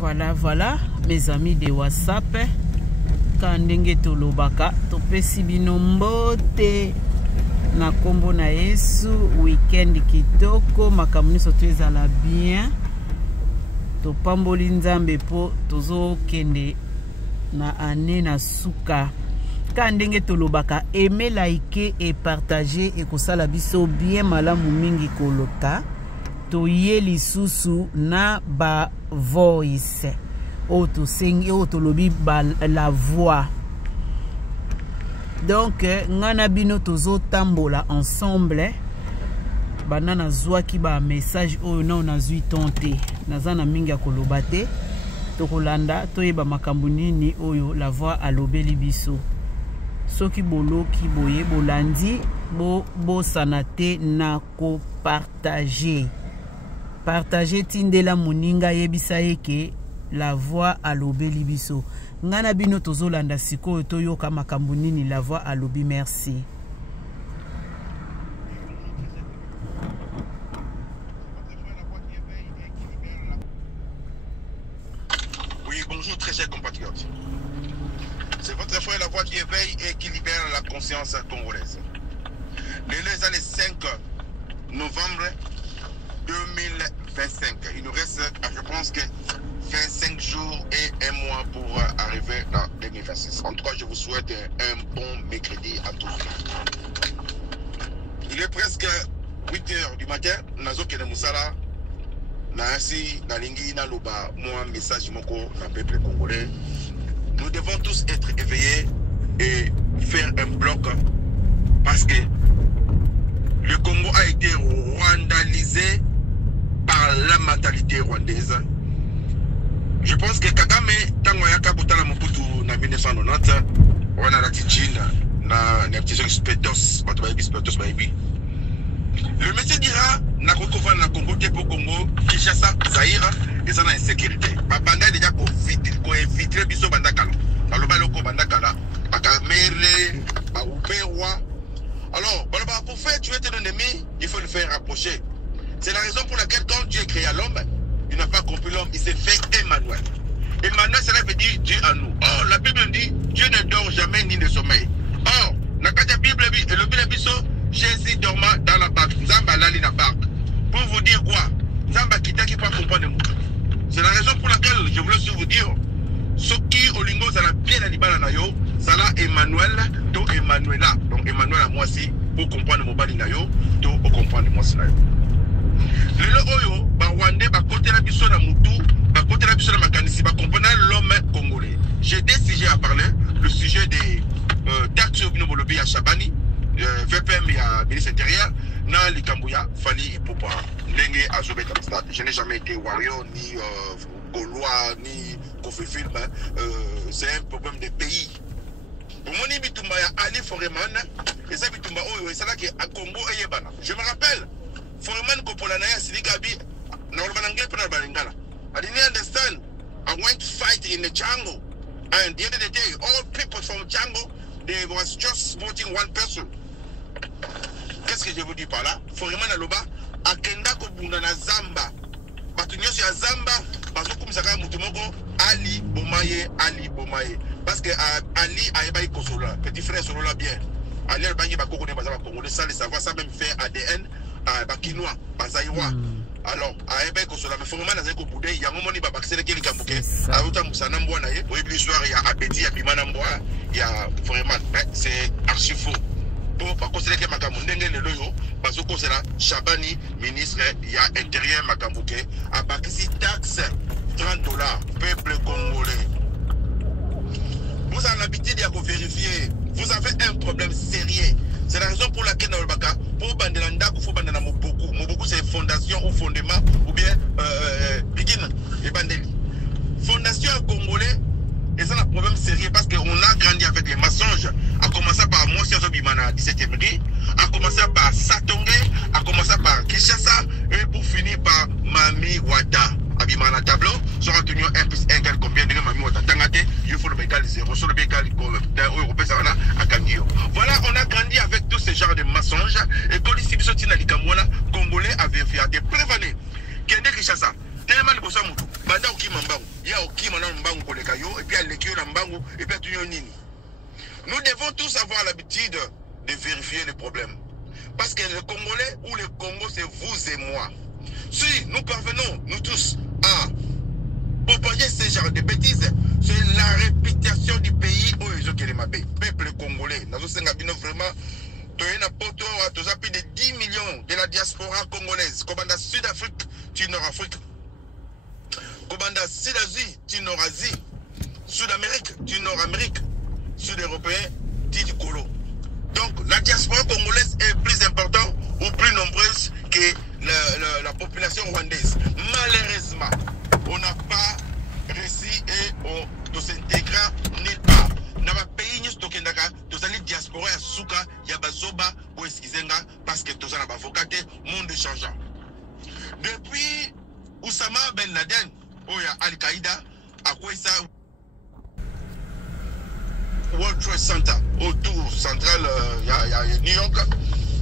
Voilà, mes amis de WhatsApp. Kandenge tolobaka, topesi bino mbote na kombo na Yesu, weekend kitoko, makambo nyonso ezala bien. Topamboli Nzambe po tozo kende na ane na suka. Kandenge tolobaka, aimer, liker et partager et kosala biso bien malamu mingi kolota. Toye lisusu na ba voice. Oto sengi oto lobi ba la voix. Donc ngana bino tozo tambola ensemble. Banana zwaki ba message oyo na onazui tonte. Nazana mingi koloba te. Tokolanda toyeba makambo nini oyo la voix alobeli biso. Soki boloki boye bolandi bo sanate na ko partager. Partager tindela muninga yebisa yeke la voix alobeli biso. Ngana bino tozolanda sikoyo toyoka makambo nini la voix alobi. Merci. Oui, bonjour très chers compatriotes. C'est votre frère La Voix qui éveille et qui libère la conscience congolaise. Le 5 novembre 2025. Il nous reste, je pense que 25 jours et un mois pour arriver dans 2026. En tout cas, je vous souhaite un bon mercredi à tous. Il est presque 8 h du matin. Nazo Kene Moussala. Nasi, Nalingi, Naloba, moi, message moko, na peuple congolais. Nous devons tous être éveillés et faire un bloc parce que le Congo a été rwandalisé par la mentalité rwandaise. Je pense que Kagame, tango yaka botala Mobutu na 1990, on a la tichine na neptiso expertos, expertos baby. Le monsieur dira na kokova na Congo te pour Congo, Kinshasa, Zaïre et ça na insécurité. Ba banda déjà ko infiltrer biso banda kala. Aloba loko banda kala, akamere, ba uberwa. Alors, pour faire tuer ton ennemi, il faut le faire approcher. C'est la raison pour laquelle quand Dieu a créé l'homme, il n'a pas compris l'homme, il s'est fait Emmanuel. Emmanuel, cela veut dire Dieu à nous. Or, la Bible dit, Dieu ne dort jamais ni ne sommeille. Or, dans la Bible, et le Bible dit, Jésus dormait dans la barque. Zamba lali na barque. Pour vous dire quoi? Zamba kita qui pas comprendre nous. C'est la raison pour laquelle je voulais aussi vous dire, ce qui au lingo, ça l'a bien animal na yo, ça l'a Emmanuel, to Emmanuela. Donc Emmanuel à moi aussi, pour comprendre mon bali na yo, to comprendre moi aussi na yo. Le oyo, ba Rwandais, ba côté la biso na mutu, ba côté la biso na makanisi, ba comprendre l'homme congolais. J'ai des sujets à parler, le sujet des taxes au Binobolobi à Chabani, VPM à ministre intérieur, na Likambouya, Fali et Popa, Ndenge à Zobé Kamstad. Je n'ai jamais été warrior, ni Gaulois, ni Kofi Film. C'est un problème des pays. Pour mon bitumba ya Ali Foreman, et ça bitumba oyo, et ça là qui à Congo et Yebana. Je me rappelle, Foreman Kopolana ya Silikabi, na Olbanangé pour la Balingala. I didn't understand. I went to fight in the jungle. And the end of the day, all people from jungle, they was just voting one person. Qu'est-ce que je vous dis par là? Foreman Aloba, Akenda Kobunda na Zamba. Batunyosi ya Zamba, bazokumisaka mutumoko, Ali Bomaye. Parce que Ali a ébahi Kosola, petit frère Solola bien. Ali a ébahi Bakoko ne Bazaba Congolais, ça le savoir, ça même fait ADN, Bakinois, Bazaïwa. Alors, a ébahi Kosola, mais Foreman a zéko boudé, il y a un moment où Babakse qui est Kambuke, a Outa Moussana Mboua Naye, oui, l'histoire, il y a Abedi, il y a Bimana Mboua, il y a Foreman, c'est archi faux. Pour considérer que Makamundenge le loyo, parce que c'est la Chabani, ministre, il y a intérieur Makambuke, a Bakisi taxe $30, peuple congolais. Vous avez l'habitude de vérifier. Vous avez un problème sérieux. C'est la raison pour laquelle dans le Baka, pour Bandelanda, il faut Bandana Moboku. Moboku, c'est fondation ou fondement, ou bien Bigin et Bandeli. Fondation congolais, et c'est un problème sérieux parce qu'on a grandi avec les mensonges. À commencer par Moussia Zobimana, 17e rue, à commencer par Satongé, à commencer par Kinshasa, et pour finir par Mami Wata. Abimana tableau, sera tenu 1 plus 1 égale combien de Mami Wata Tangate, il faut le bégal 0, sur le bégal européen, à Kangio. Voilà, on a grandi avec tous ces genres de mensonges, et quand ici, Bissotina Likamwana, Congolais avait fait des prévenir. Kende Kinshasa, tellement de Bossamoutou. banda okima mbangu ya okima na mbangu koleka yo et puis alekio na mbangu et puis atunyo nini. Nous devons tous avoir l'habitude de vérifier les problèmes. Parce que le Congolais ou le Congo, c'est vous et moi. Si nous parvenons, nous tous, à propager ce genre de bêtises, c'est la réputation du pays où ils ont été mabé. Peuple congolais, nous avons vraiment plus de 10 millions de la diaspora congolaise. Comme dans Sud-Afrique, Nord-Afrique. Comme dans Sud-Asie, Nord-Asie. Sud-Amérique, Nord-Amérique. Sud-Européen, du Colo. Donc, la diaspora congolaise est plus importante ou plus nombreuse que la population rwandaise. Malheureusement, on n'a pas réussi et on s'intégrer nulle part. Dans le pays, nous avons une diaspora à Souka, Yabazoba, ou Eskizenga, parce que nous avons vocaté monde changeant. Depuis Oussama Ben Laden, ou Al-Qaïda, à quoi ça? World Trade Center, autour central, New York,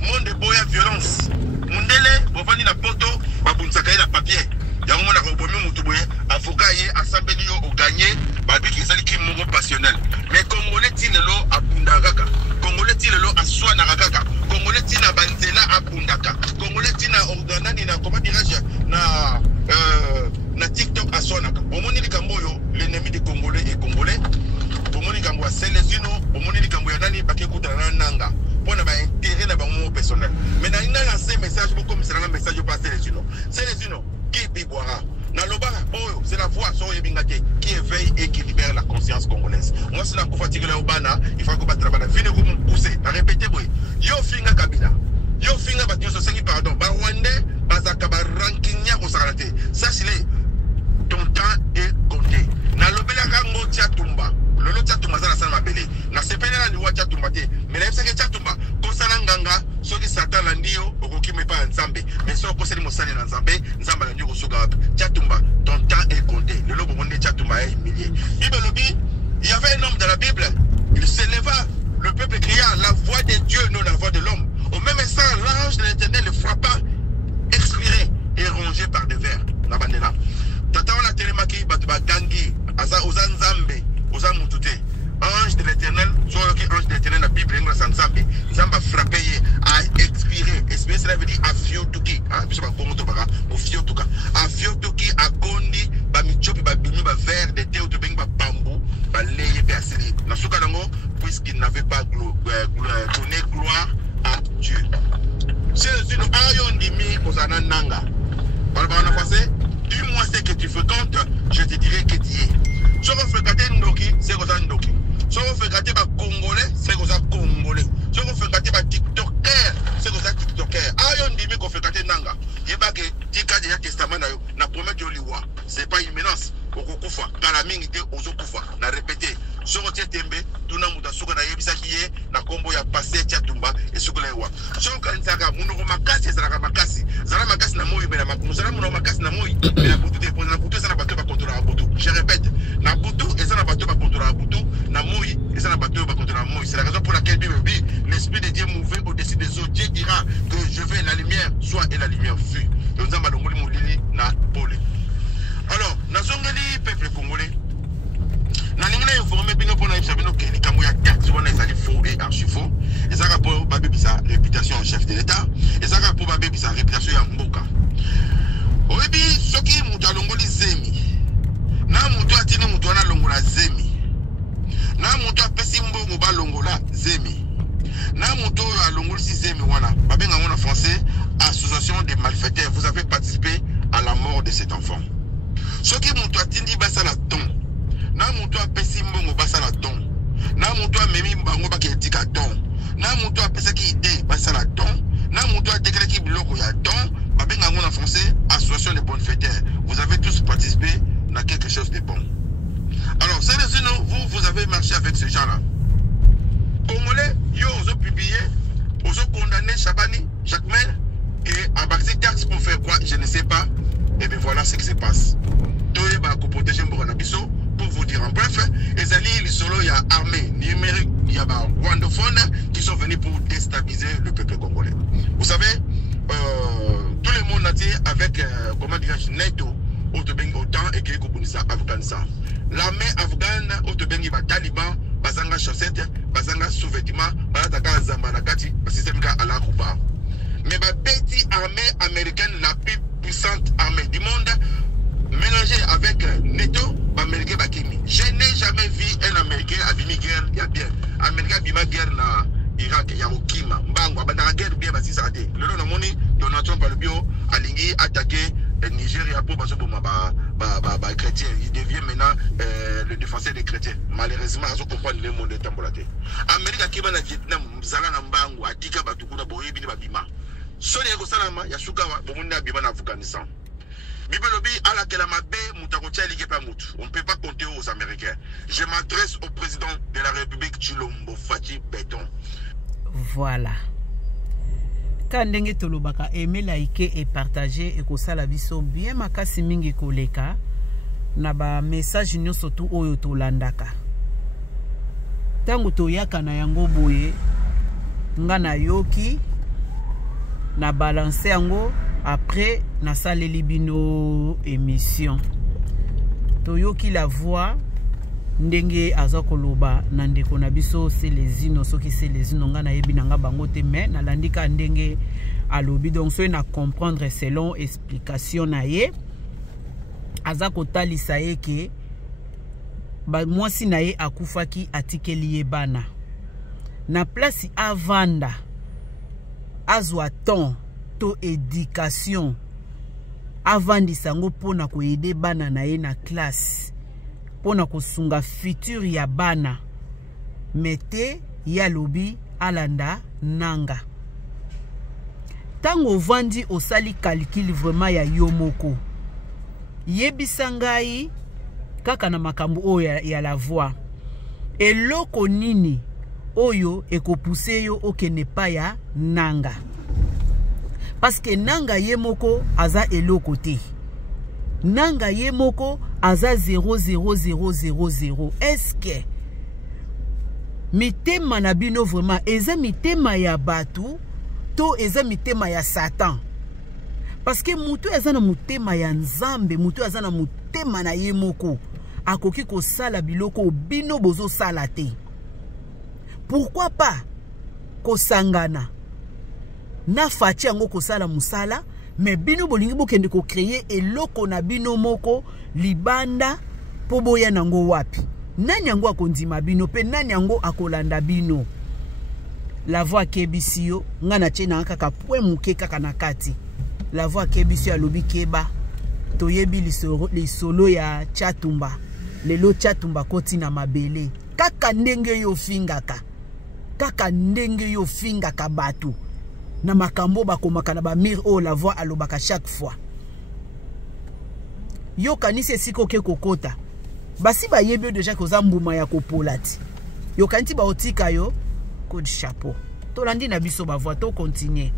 monde de boya violence. Mondele, bovani na poto, babunsaka na papier. Yango mona ko bomi mutu boye, avocat ye assemblée yo o gagné, babi ki sali ki mongo passionnel. Mais Congolais tinelo abundaka. Congolais tinelo aswana kaka. Congolais tina banzela abundaka. Congolais tina ordana ni na comment dirais-je na TikTok aswana. Omoni likamboyo, l'ennemi des Congolais et Congolais. Omoni kangwa selezino, omoni likambo ya nani bakekuta na nanga. Pona ba intérêt na ba mo personnel. Mais na ina lancé message comme c'est un message pas selezino. Selezino qui bigwara. Na loba oyo, c'est la voix so yebingate qui éveille et qui libère la conscience congolaise. Moi c'est la kufatike la obana, il faut que ba travailler. Vine ko pousser, na répéter boy. Yo finga kabila. Yo finga ba tio so sengi pardon. Ba Rwandais, bazaka ba ranking ya ko sarate. Sache-le. Ton temps est compté. Na lobela kango tia tumba. Lolo Tchatumba za na mabele na sepele na liwa Tchatumba te mais na seke Tchatumba kosala nganga soki satan la ndio okoki mepa nzambe mais so koseli mosali na nzambe nzamba la ndio kosuka Tchatumba ton temps est compté lolo bomonde Tchatumba est humilié. Bibelobi il y avait un homme dans la Bible, il s'éleva, le peuple cria la voix de Dieu non la voix de l'homme. Au même instant l'ange de l'Éternel le frappa, expiré et rongé par des vers na bandela tata wana telemaki batuba gangi aza ozanzambe ange de l'Éternel, soit que ange de l'Éternel, la Bible, Zamba frappé, a expiré. Expirer, cela veut dire a fiotuki. Ah, je sais pas comment tu vas dire, fiotuka. A fiotuki, a gondi, ba michopi, ba bini, ba verre de thé, ou tu ba bambou, ba leye, ba asili. Na souka dango, puisqu'il n'avait pas donné gloire à Dieu. C'est une ayon dimi, kozana nanga. Voilà, en français, dis-moi ce que tu fréquentes, je te dirai que tu es. Si on fait gâter Ndoki, c'est qu'on a Ndoki. Si on fait gâter Congolais, c'est qu'on a Congolais. Si on fait gâter TikToker, c'est qu'on a TikToker. Ayon dit qu'on fait gâter Nanga. Il y a que Tika déjà testament na promet de l'Iwa. C'est pas une menace. Okukufa, Kalaming était Ozokufa. Na répété. Si on tient Tembe, tout le monde a souka na yebisa qui est na combo ya passé Tchatumba et souka la Iwa. Si on kansaga, mon makasi, zara makasi. Zara makasi na moi, mais la makumuzara, mon makasi na moi. Mais la boutou dépose, la boutou, ça n'a pas de contre la boutou. Je répète. Na boutou, et ça n'a pas de contre la boutou. Na moi, et ça n'a pas de contre la moi. C'est la raison pour laquelle Bible dit l'esprit de Dieu mouvait au-dessus des eaux. Dieu dira que je vais la lumière, soit et la lumière fut. Nous avons malongoli moulili na pole. Alors, nous avons dit peuple congolais. Nous avons informé bino pour nous savoir que les Camerounais ont été faux et archi-faux. Et ça a pour Babé sa réputation en chef de l'État. Et ça a pour Babé sa réputation en Mboka. Oebi, ce qui est Longoli Zemi. Na mutu atini mutu ana longola Zemi. Na mutu apesimbo muba longola Zemi. Na mutu a longoli si Zemi wana. Babé en français, association des malfaiteurs. Vous avez participé à la mort de cet enfant. Ce qui mutu atini basa la don. Na mutu apesimbo mubasa la don. Na mutu amemi bango ba ketika don. Na mutu apesa ki ide basa la don. Na mutu a déclaré ki bloko ya don. Babé en français, association des bonnes fêteurs. Vous avez tous participé à quelque chose de bon. Alors, c'est vous avez marché avec ce genre-là. Congolais, ils ont publié, ils ont condamné Chabani, Jacquemel, et à Baxi Tax pour faire quoi, je ne sais pas. Et bien voilà ce qui se passe. Pour protéger Mbouanabiso, pour vous dire en bref, il y a armée numérique, il y a rwandophones qui sont venus pour déstabiliser le peuple congolais. Vous savez, tout le monde a dit avec, comment dirais-je, NATO, autant et qu'il Afghanistan. L'armée afghane, autobengi ba Taliban, bazanga chaussettes, bazanga sous-vêtements, bazanga zambanakati, système à la Cuba. Mais ma petite armée américaine, la plus puissante armée du monde, mélangée avec NATO, américain bakimi. Je n'ai jamais vu un Américain abîmer guerre, il y a bien. Américain abîmer guerre na Irak, il y a Okima, Mbango, abandonner guerre bien basi ça a été. Le nom moni, Donald Trump par le bio, aligné attaquer Nigeria pour baso pour ma chrétien. Il devient maintenant le défenseur des chrétiens. Malheureusement, ils comprennent le monde de Tambolate. Amérique qui va na Vietnam, Zala na Mbango, Atika batukuna boyebi babima. Soni eko salama ya Sukawa, bomuni abima na Afghanistan. On ne peut pas compter aux Américains. Je m'adresse au président de la République Chilombo Fati Béton. Voilà. Quand ndenge tolobaka aimer, liker et partager et ko sala biso bien makasi mingi koleka na ba message nyonso tu oyo tolandaka. Tangu toyaka na yango boye nga na yoki na balancer yango. Après, na saleli bino émission. Toyoki la voix ndenge azakoloba na ndeko na biso c'est les ino soki c'est les ino nga na yebi nanga bango te mais na landika ndenge alobi donc so na comprendre selon explication na ye azako talisa ye ke ba mwasi na ye akufaki atikeli ye bana na place avanda azwa ton to éducation avant disango pona ko aider bana na ye na classe pona ko sunga futur ya bana mete ya lobi alanda nanga tango vandi osali calcul vraiment ya yomoko yebisa ngai kaka na makambo oyo ya la voix eloko nini oyo ekopuse yo okene pa ya nanga. Parce que nanga yemoko aza eloko te. Nanga yemoko aza 00000. Est-ce que mitema na bino vraiment eza mitema ya batu to eza mitema ya Satan? Parce que mutu eza na mutema ya Nzambe, mutu eza na mutema na yemoko akoki ko sala biloko bino bozo sala te. Pourquoi pas ko sangana na fati yango kosala musala mais bino bolingi bokende ko créer eloko na bino moko libanda po boya nango wapi nani yango akondima bino pe nani yango akolanda bino. La voix kebisio ngana chena kaka pwe muke kaka na kati la voix kebisio alobi keba toyebi lisolo ya Chatumba lelo Chatumba koti na mabele kaka ndenge yo fingaka kaka ndenge yo fingaka batu na makambo bakomaka na ba mir o la voix alobaka chaque fois yo kanise siko ke kokota basi ba yebio déjà koza mbuma ya kopolati yo kanti ba otika yo coup de chapeau tolandi na biso ba voix to continuer.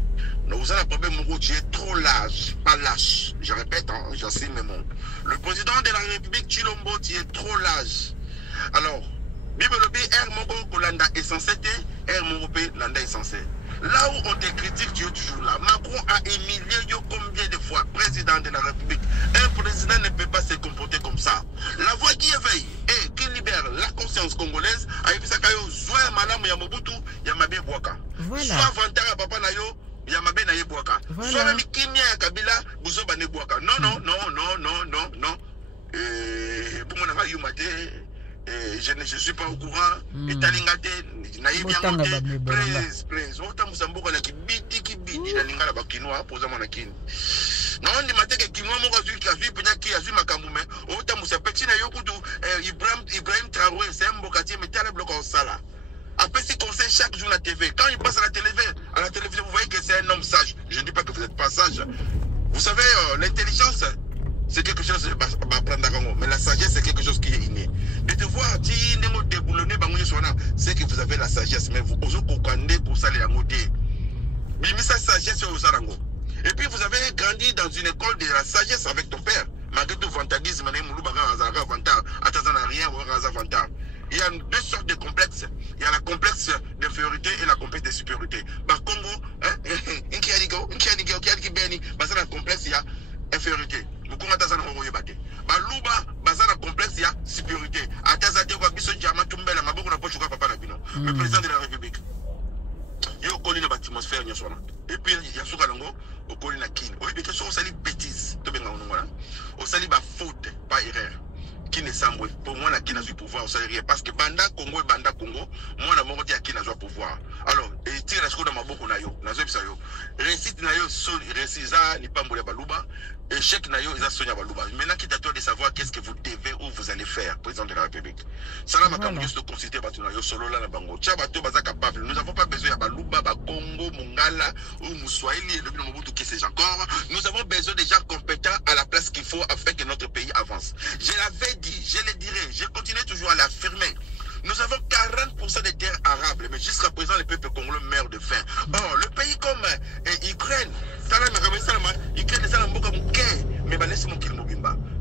Nous avons un problème, tu es trop lâche, pas lâche. Je répète, hein, j'assume mes mots. Le président de la République Chilombo, tu es trop lâche. Alors, Bible R Mongo Kolanda est censé R Mongo Landa est censé. Là où on te critique, tu es toujours là. Macron a humilié combien de fois, président de la République. Un président ne peut pas se comporter comme ça. La voix qui éveille et qui libère la conscience congolaise, a eu ça kayo zoé madame Yamobutu, Yamabe Bouaka. Soit Vantara Papa Nayo, Yamabe Naye Bouaka. Soit même Kimia Kabila, Bouzo Bane Bouaka. Non. Je ne suis pas au courant. Et Talingate, Naïb Yamote, Prince, Ota Moussamboka, qui bidi, la lingala bakinois, posant mon akin. Non, on dit que Kinois Morazu qui a vu, qui a vu ma camoumé, Ota Moussa Petit Nayokutu, Ibrahim Traoré, c'est un bocatier, mais t'as le bloc en sala. Après, c'est qu'on sait chaque jour à la TV. Quand il passe à la télévision, vous voyez que c'est un homme sage. Je ne dis pas que vous n'êtes pas sage. Vous savez, l'intelligence, c'est quelque chose mais la sagesse, c'est quelque chose qui est inné. De te voir, c'est que vous avez la sagesse, mais vous osez pour ça les amotés. Mais ça, sagesse au Sarango. Et puis, vous avez grandi dans une école de la sagesse avec ton père. Malgré tout vantagisme, il y a deux sortes de complexes. Il y a la complexe d'infériorité et la complexe de supériorité. Par Congo, c'est la complexe, il y a infériorité. Luba, Le président de la République. Yo koli na atmosphère nyosona. Et puis ya suka nango o koli na kin. O bi question sali bêtise. To benga onongona. O sali ba faute, pas erreur. Qui ne semble pour moi na qui n'a pas pouvoir au salaire parce que banda Congo moi na mongo ti qui n'a pas pouvoir. Alors et tire la skoda maboko na yo na zo bisa yo. Réussite na yo so réussite ni pas mbola baluba. Échec na yo isa sonya baluba. Maintenant qui t'attend de savoir qu'est-ce que vous devez ou vous allez faire président de la République. Ça là makambo juste consulter batu na yo solo là na bango. Tia bato baza capable. Nous avons pas besoin ya baluba ba Congo Mongala ou Muswahili et le Mobutu qui c'est encore. Nous avons besoin de gens compétents à la place qu'il faut afin que notre pays avance. Je l'avais dit, je le dirai, je continue toujours à l'affirmer. Nous avons 40% des terres arables, mais jusqu'à présent, le peuple congolais meurt de faim. Or, le pays comme Ukraine,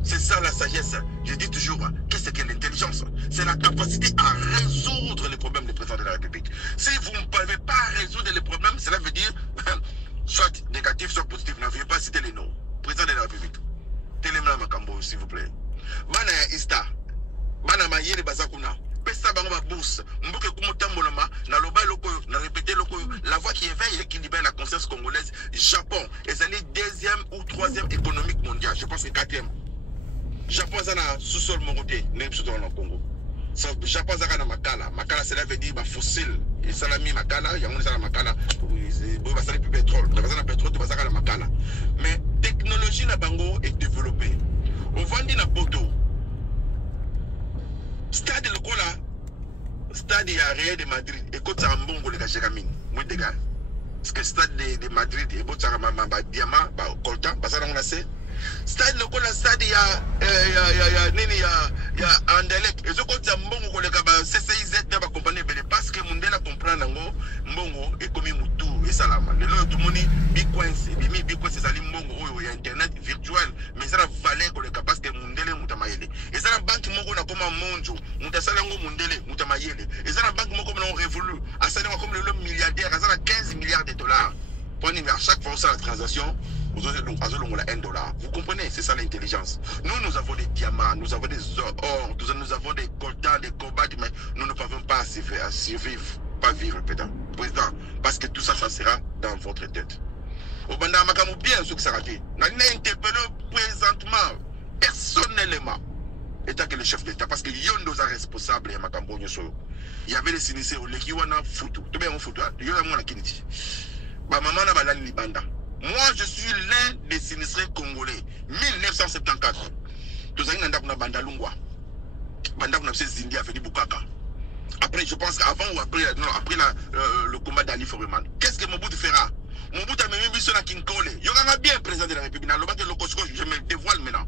c'est ça la sagesse. Je dis toujours, qu'est-ce que l'intelligence? C'est la capacité à résoudre les problèmes des présidents de la République. Si vous ne pouvez pas résoudre les problèmes, cela veut dire, soit négatif, soit positif. N'avez pas cité les noms. Président de la République. Télémena Makambo, s'il vous plaît. Bana ya Ista, bana mayele bazakuna, pesa bango ba bourse, mboke kumotambolama, na loba loko, na répéter loko, la voix qui éveille et qui libère la conscience congolaise. Japon, ils allaient deuxième ou troisième économique mondiale, je pense que quatrième. Japon zana sous-sol mongoté, n'est pas dans le Congo. Japon zana makala, makala cela veut dire fossile. Et salami makala, il y a un makala, il y a plus pétrole, il y a pétrole, il y a makala. Mais technologie na bango est développée. On vend na poto. Stade le cola. Stade ya Real de Madrid. Et quand ça mbongo le gachekamine. Moi des gars. Parce que stade de Madrid et botsa ma diamant ba coltan, ba ça on a c'est. Stade le cola stade ya nini ya Anderlecht. Et quand ça mbongo ko le ka ba CCIZ na ba compagnie bele parce que mundela comprendre ngo mbongo et comme mutu et salama. Le lot tout moni bitcoin c'est bitcoin c'est sali mbongo oyo ya internet virtuel mais ça la valeur ko le ka parce que mundele mutamayele. Et ça la banque moko na koma monjo mutasala ngo mundele mutamayele. Et ça la banque moko na révolu à ça comme le milliardaire à ça 15 milliards de dollars. Pour à chaque fois ça la transaction vous avez donc $1. Vous comprenez, c'est ça l'intelligence. Nous avons des diamants, nous avons des or, nous avons des coltans, des combats, mais nous ne pouvons pas survivre, pas vivre, président. Parce que tout ça, ça sera dans votre tête. Au Banda Makamou, bien sûr que ça a raté. Nous avons interpellé présentement, personnellement, étant que le chef d'État, parce que Yondo est responsable, il y avait les sinistres, les Kiwana Foutou, tout bien en Foutou, il y a un Kiniti. Maman n'a pas Libanda. Moi, je suis l'un des sinistrés congolais. 1974. Tous les gens Bandalungwa. Bandalungwa, c'est Zindi a fait du Bukaka. Après, je pense qu'avant ou après, le combat d'Ali Foreman. Qu'est-ce que Mobutu fera? Mobutu a même mis sur la Kinkole. Il y aura bien président de la République. Je me dévoile maintenant.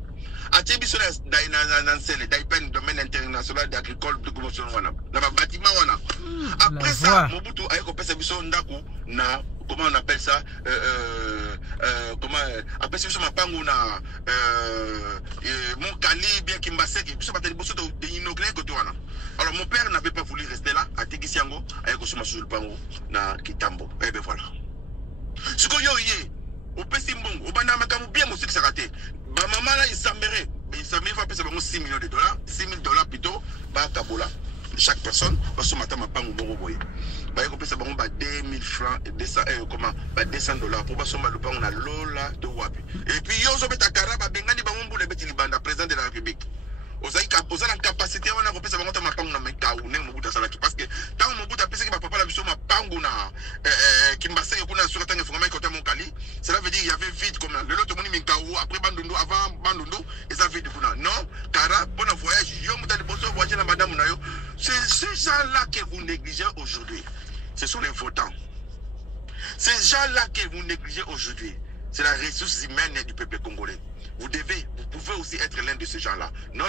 A-t-il mis sur la Daipen, domaine international d'agricole de commotion. Dans le bâtiment. Après ça, Mobutu a eu un peu Ndaku na. Comment on appelle ça comment après si je m'appelle na mon cali bien Kimbasek puis ça va être beaucoup de inauguré que toi. Alors mon père n'avait pas voulu rester là à Tegisiango avec Osuma sur le pango na Kitambo et ben voilà ce que yo yé au Pesimbongo au bana makamu bien aussi que ça raté ba maman là il s'amèrait va payer $6 millions $6 000 plutôt ba Kabola chaque personne va se mettre à pango bongo boy bah il ça va 2000 francs et 200 comment bah $200 pour pas se mettre on a lola de wapi et puis yo zo beta karaba bengani ba mbule beti libanda président de la République aux la capacité on a repris ça va monter ma pango na meka ou ne Mobutu salaki parce que tant Mobutu a pensé que papa la biso ma pango na Kimbase yo kuna sur tanga vraiment côté mon Kali cela veut dire il y avait vide comme le lot moni mekaou après Bandundu avant Bandundu et ça vide kuna non kara bon voyage yo mutali boso voyager na madame na yo c'est ces gens-là que vous négligez aujourd'hui. Ce sont les votants. Ces gens-là que vous négligez aujourd'hui, c'est la ressource humaine du peuple congolais. Vous pouvez aussi être l'un de ces gens-là. Non,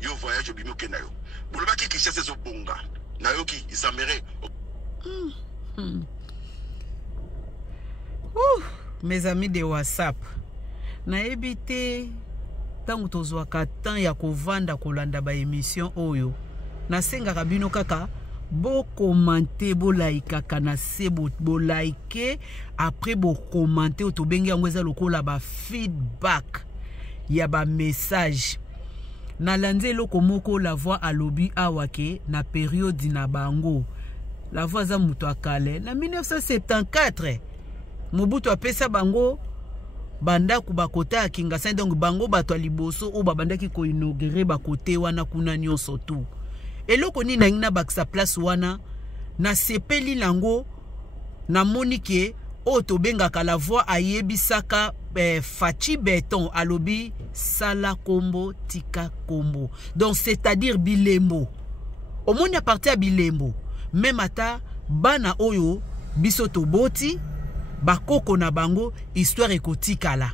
yo voyage au Bimio Kenayo. Vous ne pouvez pas chercher ce bonga. Nayoki, il s'amènerait. Mes amis de WhatsApp, na ebité tangu tozwaka temps ya kovanda kolanda ba émission oyo. Nasenga kabino kaka bo commenter bo like kana se bo like après bo commenter to bengi ngweza lokola ba feedback ya ba message na lanze loko moko la voix alobi awake na période na bango la voix za muto akale na 1974 Mobutu apesa bango banda ku bakota ya Kinshasa donc bango bato liboso o babandaki ko inaugurer bakote wana kuna nyonso tu eloko ni na bakisa place wana na sepeli lango na monike o tobengaka la voix ayebisaka Fachi Beton alobi sala kombo tika kombo donc c'est-à-dire bilembo au monde à partir à bilembo même ata bana oyo biso toboti bakoko na bango histoire ekotikala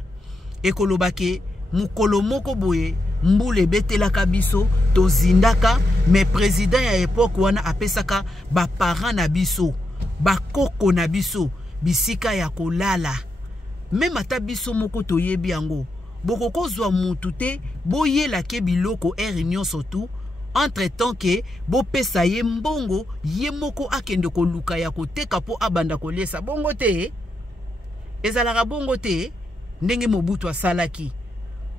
ekolobake mukolo moko boye mbule betelaka biso tozindaka mais président ya époque wana apesaka ba parents na biso bakoko na biso bisika ya kolala même ata biso moko toyebi yango bokoko zwa mutu te boyela ke biloko réunion surtout entre temps que bo pesa ye mbongo ye moko akende koluka ya koteka po abanda kolesa bongo te ezalaka bongo te ndenge Mobutu asalaki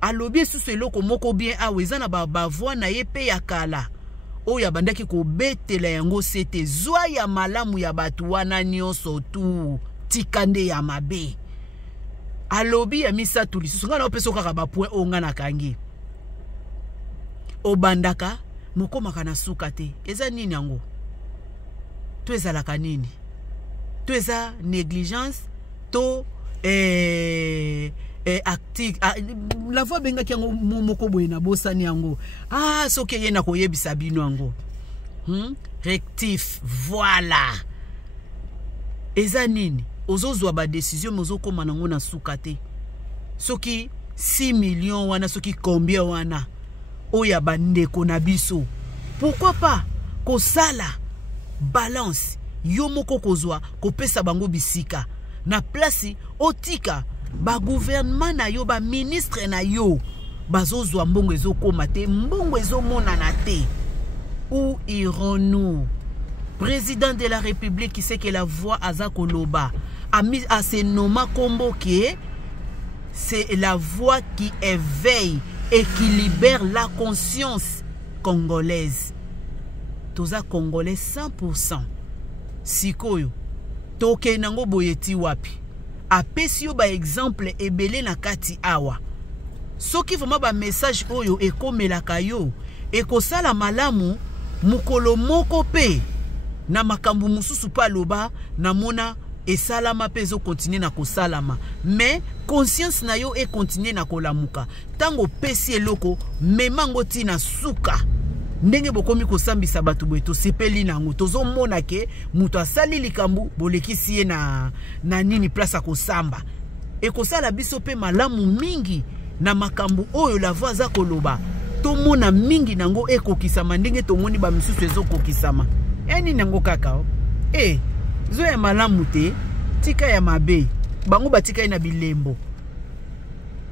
alobi susu eloko moko bien aweza na bavoix na ye pe ya kala oyo abandaki kobetela yango sete zwa ya malamu ya batu wana nyonso tu tikande ya mabe alobi ya misatu lisusu nga na opeso kaka bapoint onga na kangi obandaka mokomaka na suka te eza nini yango to ezalaka nini to eza négligence to active la voix benga ki yango moko boye na bosani yango soki ye na koyebisa bino yango rectif voilà eza nini ozozwa ba décision mozokoma nango na suka te soki 6 millions wana soki combien wana oya bandeko na biso pourquoi pas kosala balance yo moko kozwa kopesa bango bisika na place otika ba gouvernement na yo ba ministre na yo bazozwa mbongo ezokoma te mbongo ezomonana te. Où irons-nous? Président de la République qui sait que la voix Azakoloba a mis à se nommer Kombo qui est c'est la voix qui éveille et qui libère la conscience congolaise. Toza congolais 100%. Sikoyo toke nango boyeti wapi. Apesi yo ba exemple ebele na kati awa. Soki vraiment ba message oyo ekomelaka yo ekosala malamu mukolo moko pe na makambu mususu pa loba na mona esalama pezo continuer na kosalama mais conscience na yo e continuer na kolamuka tango pesi eloko memango tina suka ndenge bokomi kosambisa batu bweto sepeli nango tozo mona ke mutu asali likambu bolekisi ye na nini place a kosamba ekosala biso pe malamu mingi na makambu oyo la voix za koloba tomona mingi nango ekokisama ndenge tomoni ba misusu ezokokisama eni nango kakao zo ya malamu te tika ya mabe bango batika ina bilembo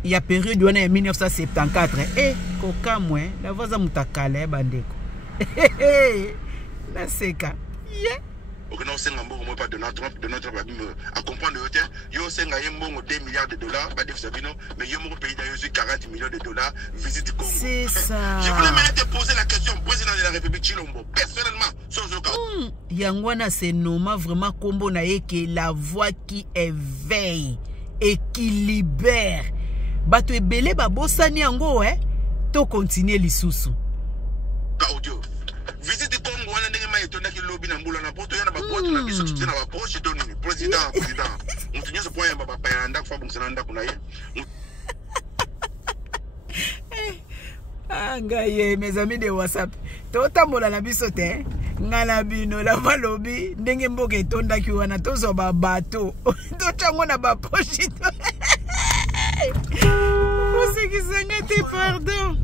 ya periode wana ya 1974 kokamwe la voix za mutakala ya bandeko na seka Ok, non, c'est un bon pas de notre à comprendre le hôtel. Yo, c'est un bon 2 milliards de dollars, pas de Sabino, mais yo, mon pays d'ailleurs, 40 millions de dollars, visite Congo. C'est ça. Je voulais même te poser la question, président de la République Chilombo, personnellement, sans aucun. Yangwana, c'est noma vraiment combo na que la voix qui éveille et qui libère. Bato ebele babosani yango, to continuer lisusu. Audio. Visite Congo, on a des mailles, on a qui lobby dans boulot, on a porté un bateau, on a mis sur la poche, président. On tient ce point, on va pas un d'accord, on s'en a qu'on aille. Ngaye, mes amis de WhatsApp, totambola na bisote, ngala bino la malobi, ndenge mboke tonda ki wana tozo ba bateau, totango na ba poche. Pour ce qui s'engage, pardon.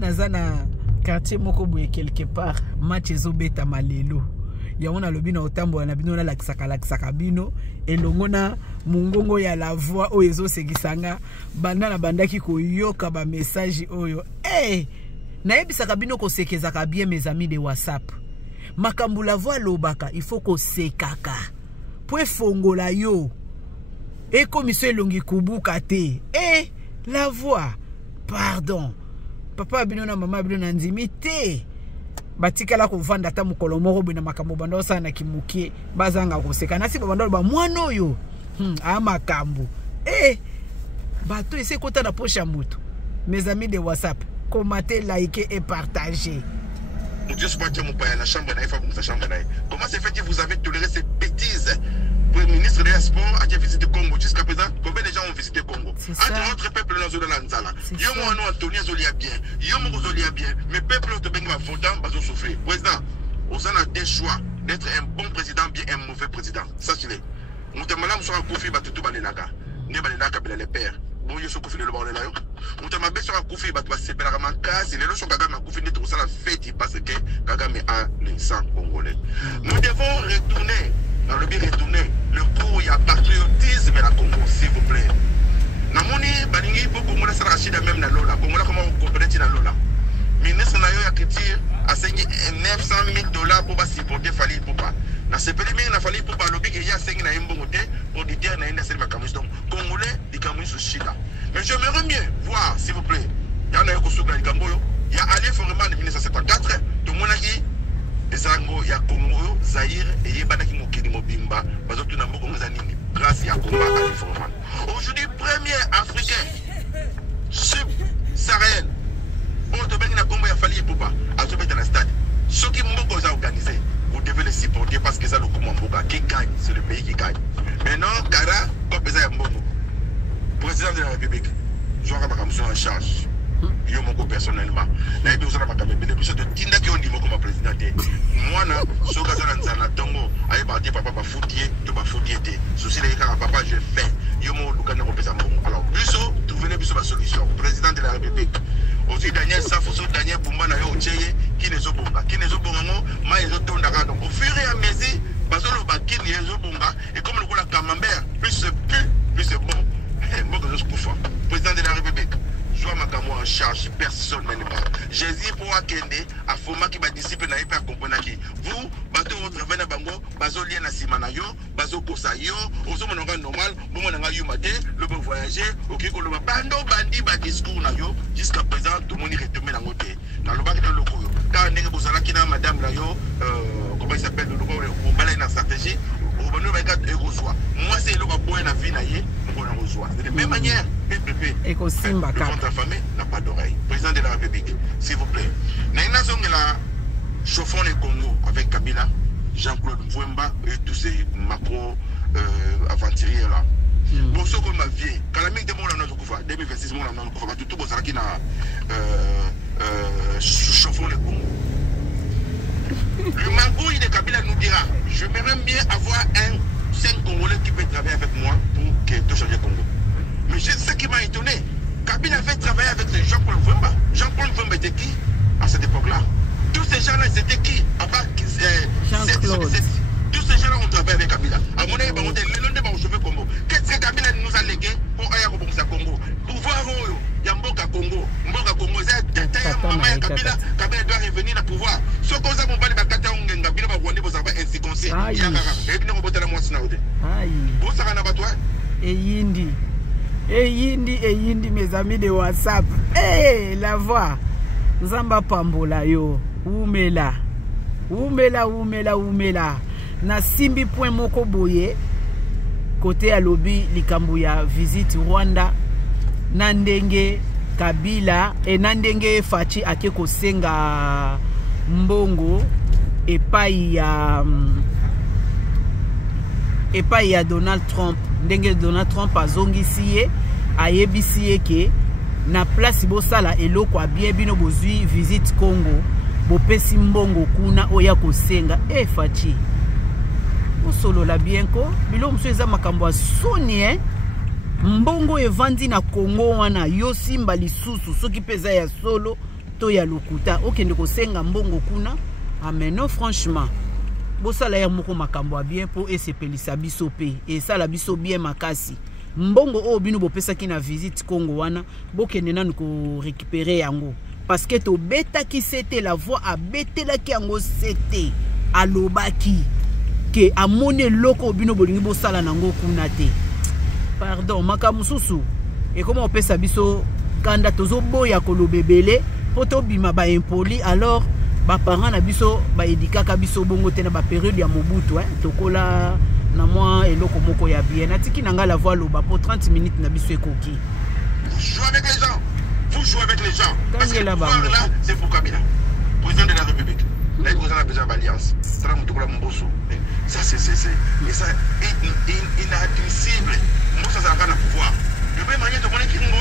Nazana quartier moko boye quelque part match ezobeta malelo ya ona lobina otambo na bino na lakisaka bino elongona mungongo ya la voix oyo ezosekisanga banda na bandaki koyoka ba message oyo na yebisaka bino kosekezaka bien mes amis de WhatsApp makambu la voix lobaka il faut kosekaka po fongola yo comme monsieur Longi Kubuka te la voix pardon papa bino na mama bino na ndimi te batikala kovanda ta mukolo moko bina makambo banda osana kimukie bazanga koseka nasi babanda ba mwana oyo makambo bato ese kota na poche ya moto. Mes amis de WhatsApp, commentez, likez et partagez. Dieu se passe mon père, la chambre naïf, sa chambre naïf. Comment c'est fait que vous avez toléré ces bêtises? Pour le ministre des Sports a visité Congo jusqu'à présent. Combien de gens ont visité Congo? Entre notre peuple, nous avons l'Anzala. Yo mon Anthony Zolia bien. Yo mon Zolia bien. Mais peuple te benga votant, bazo souffrir. Président, on a des choix d'être un bon président, bien un mauvais président. Sachez-le. Nous te malams sur un koufi batutu balelaka. Ne balelaka bela les pères. Bon, yo so koufi le bordel là yo. Nous te mabé sur un koufi batu basepela ma case. Les lochons Kagame a koufi net pour ça la fête parce que Kagame a le sang congolais. Nous devons retourner. Dans le but retourner le cours, il y a patriotisme à la Congo, s'il vous plaît. Namoni, Balingi, pour Congo, ça rachète même la Lola. Congo, comment vous comprenez la Lola? Ministre Nayo a critiqué a saigné $900 000 pour supporter Fali Poupa. Na sepeli mingi na Fali Poupa, lobby qui y a saigné na Mbongote pour dire na ina sel makamus. Donc, Congolais, di kamus sous Chila. Mais j'aimerais mieux voir, s'il vous plaît, il y en a un kousou dans Kamboyo, il y a allé fortement en 1974, tout le monde a dit. Ezango ya Congo, Zaïre et Yebanaki Mokini Mobimba, Bazotu Nambo Zanini, grâce à combat à l'information. Aujourd'hui, premier africain sub-saharienne, on te baigne na combat ya Fali Poupa, à se mettre dans le stade. Ceux qui m'ont organisé, vous devez les supporter parce que ça le Kumamboka qui gagne, c'est le pays qui gagne. Maintenant, Kara, comme Pesa Mbongo, président de la République, je vais en charge. Yo moko personnellement na yebi osala makambe bele biso to tinda ki ondimo comme président mwana soka za nzana tongo aye parti papa ba foutie to ba foutie te souci les kaka papa je fais yo mo lukana ko pesa mbongo. Alors biso trouver biso ba solution président de la République aussi Daniel Safoso Daniel Bumba na yo cheye ki nezo bonga ngo ma ezo tonda ka donc au fur et à mesure bazolo ba ki nezo bonga et comme le ko la camembert plus c'est bon moi que je suis président de la République. Je vois ma en charge personnellement. Jésus pour Akende, à Foma qui va disciple n'a pas comprendre qui. Vous, bateau votre travail na bango, bazo lien na simana yo, bazo kosa yo, ozo mononga normal, bon mononga yumate, le bon voyager, ok ko le bando bandi ba discours na yo, jusqu'à présent tout le monde est retombé dans côté. Dans le bac dans le cours. Quand on est bozala ki na madame na yo, comment il s'appelle le logo au balai na stratégie, au bonheur va être reçoit. Moi c'est le boy na vie na yé. De la même manière, PPP, le ventre affamé n'a pas d'oreille. Président de la République, s'il vous plaît. Naïna Zongela, chauffons les Congo avec Kabila, Jean-Claude Mvouemba et tous ces macro-aventuriers là. Bon, ce qu'on m'a vu, quand la mec de mon nom de Koufa, 2026, mon nom de Koufa, tout le monde qui n'a chauffons les Congo. Le magouille de Kabila nous dira, je m'aimerais bien avoir un 5 Congolais qui peut travailler avec moi pour que tout change le Congo. Mais c'est ce qui m'a étonné. Kabila avait travaillé avec Jean-Paul Mvouemba. Jean-Paul Mvouemba était qui à cette époque-là? Tous ces gens-là, c'était qui? À part Jean-Claude. Tous ces gens-là ont travaillé avec Kabila. À mon avis, on est le long de mon cheveu Congo. Qu'est-ce que Kabila nous a légué pour aller au Congo? Pouvoir, il y a Mboka Congo. Mboka Congo, c'est maman Kabila. Kabila doit revenir au pouvoir. Ce qu'on a montré, c'est que Kabila va rendre pour savoir ainsi qu'on sait. Et puis, nous avons la moitié de vous ça va toi? Et Yindi, mes amis de WhatsApp. La voix. Zamba Pambola yo. Oumela. Na simbi point moko boye. Côté à lobby likambuya visite Rwanda. Nandenge Kabila et Nandenge Fachi akeko senga mbongo epai ya Donald Trump. Ndenge Donald Trump azongisi ye ayebisi ye ke na place bosala eloko bien bino bozui visite Congo bopesi mbongo kuna oya kosenga Fachi osolo la bien ko bilo mso eza makambo soni mbongo evandi na Congo wana yo simba lisusu soki peza ya solo to ya lokuta okende kosenga mbongo kuna ameno franchement bosala ya moko makambo bien po esepelisa biso pe esala biso bien makasi mbongo o bino bopesaki na visite Congo wana bokende nanu ko récupérer yango parce que to beta ki c'était la voix a betela ki yango c'était alobaki ke amone loko bino bolingi bosala nango kuna te pardon makamususu et comment opesa biso kanda tozo boya kolobebele poto bima ba impoli alors ba parents na biso ba edikaka biso bongo te na ba période ya Mobutu tokola na moi eloko moko ya bien atiki nanga la voix loba pour 30 minutes na biso ekoki. Vous jouez avec les gens. Vous jouez avec les gens. Parce que le pouvoir là, c'est pour Kabila, président de la République. Là, il a besoin d'alliance. Ça, c'est inadmissible. Moi, ça n'a pas de pouvoir. De même manière, tout le monde qui vendre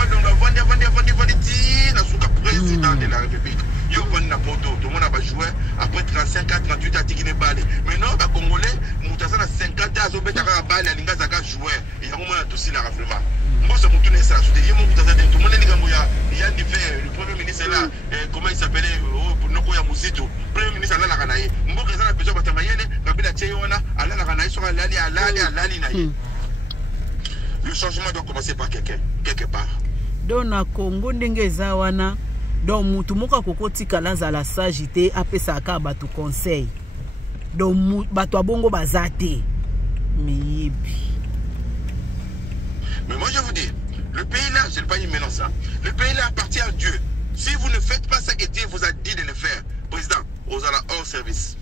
président de la République. Yo kon na poto, tout le monde a joué après 35 ans, 38 ans, qui n'est pas allé. Maintenant, les Congolais, Moutassa a 50 ans, ils ont fait un balle, ils ont joué. Il y a au moins tout ça, raflement. Moi, c'est mon tour, ça. Je te dis, tout le monde est il y a le Premier ministre là, comment il s'appelait, Nokoya Mousito. Le Premier ministre là, la Ranaï. Moi, je suis besoin de Tamayene, Kabila Tcheyona, Allah la Ranaï, sur Alali, Alali Naï. Le changement doit commencer par quelque part. Dans le Congo, Zawana. Donc mutu moka kokoti kala za la sagité apesa ka batu conseil. Donc batu abongo bazate. Mais moi je vous dis, le pays là, je ne pas une menace ça. Le pays là appartient à Dieu. Si vous ne faites pas ce que Dieu vous a dit de le faire, président, aux ala hors service.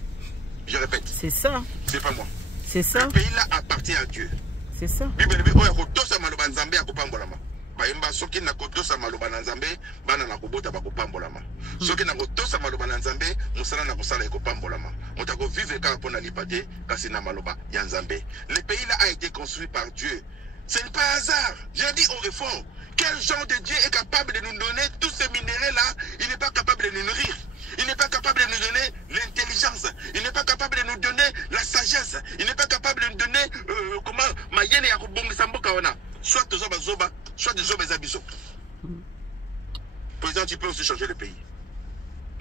Je répète. C'est ça. C'est pas moi. C'est ça. Le pays là appartient à Dieu. C'est ça. Bible oya ko tosa maloba nzambe akopambolama. Baimba soki na kotosa maloba na nzambe bana na kobota bakopambolama. Soki na kotosa maloba na nzambe musala na kosala ekopambolama. Motako vivre ka pona lipate kasi na maloba ya nzambe. Le pays là a été construit par Dieu. Ce n'est pas hasard. J'ai dit au fort, quel genre de Dieu est capable de nous donner tous ces minéraux là? Il n'est pas capable de nous nourrir. Il n'est pas capable de nous donner l'intelligence. Il n'est pas capable de nous donner la sagesse. Il n'est pas capable de nous donner comment Mayene Yakubong Samboka wana. Soit des hommes zoba, soit des hommes abisso. Président, tu peux aussi changer le pays.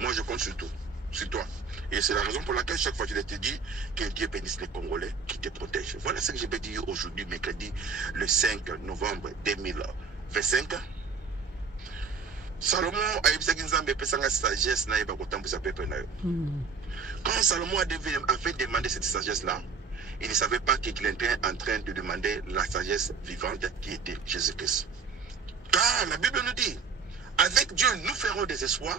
Moi, je compte sur tout, sur toi. Et c'est la raison pour laquelle chaque fois je te dis que Dieu bénisse les Congolais qui te protègent. Voilà ce que je peux dire aujourd'hui, mercredi, le 5 novembre 2025. Salomon a eu une sagesse. Quand Salomon a fait demander cette sagesse-là, il ne savait pas qu'il était en train de demander la sagesse vivante qui était Jésus-Christ. Car la Bible nous dit, avec Dieu, nous ferons des espoirs.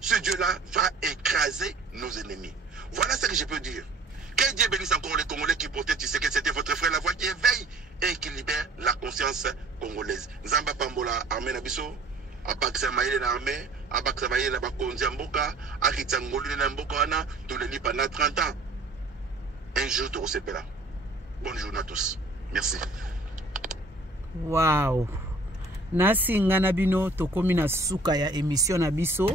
Ce Dieu-là va écraser nos ennemis. Voilà ce que je peux dire. Que Dieu bénisse encore les Congolais qui protègent. Tu sais que c'était votre frère, la voix qui éveille et qui libère la conscience congolaise. Nzamba Pambola, Armée Nabiso, Abaksa Maïle Armée, Abaksa Maïle Bakonzi Mboka, Akitsangolu Mboka, tous les pendant 30 ans. Un jour, tu recevras là. Bonne journée à tous. Merci. Wow. Nasi ngana bino tokomi na suka ya émission na biso.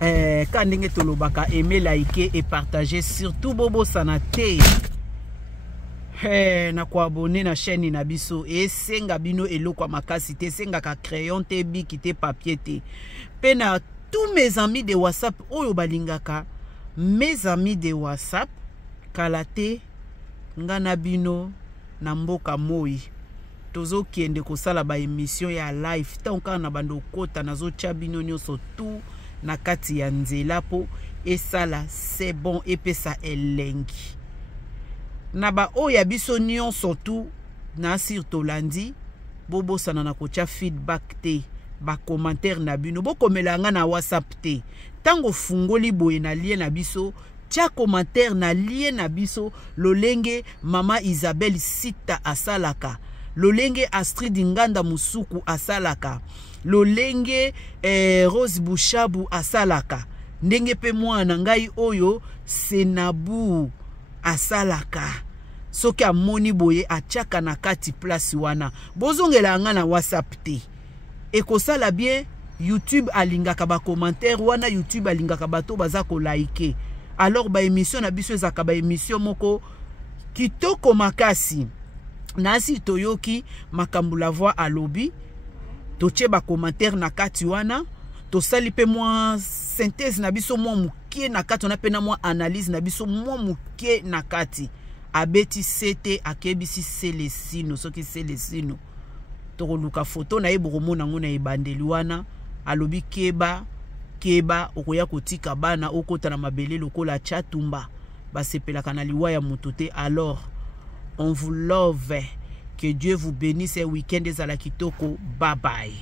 Quand ndenge tolobaka aimer, liker et partager, surtout bobo sanate. Na ko abonner na chaîne na biso et senga bino eloko makasi te, senga ka crayon te, biki te, papier te. Pe na tous mes amis de WhatsApp oyo balingaka, mes amis de WhatsApp kalate ngana bino na mboka moi. Tozo kiende kosala ba émission ya live tanka na bando kota nazo chabino nyoso tout na kati ya nzela po esala c'est bon epesa elengi na ba oya biso nyonso tout na sur tolandi bobo sana na kocha feedback te ba commentaire na bino bokomela nga na WhatsApp te tango fungoli boye na lien na biso tia commentaire na lien na biso lolenge mama Isabelle Sita asalaka lolenge Astrid Nganda Musuku asalaka lolenge Rose Bushabu asalaka ndenge pe mwana ngai oyo Senabu asalaka soki amoni boye atiaka na kati place wana bozongela nga na WhatsApp te ekosala bien YouTube alingaka ba commentaire wana YouTube alingaka bato baza ko like alors ba émission na biso ezaka ba émission moko kitoko makasi nasi toyoki makambu la voix à lobby toche ba commentaire na kati wana to sali pe moi synthèse na biso moi mukie na kati on apena moi analyse na biso moi mukie na kati abeti sete akebisi selesino soki selesino to luka photo na yebo komona ngona ebandeli wana alobi keba okoya kotika bana okota na mabele lokola chatumba basepelaka na liwa ya mutote. Alors on vous love, que Dieu vous bénisse, et week-end ezala kitoko, bye bye.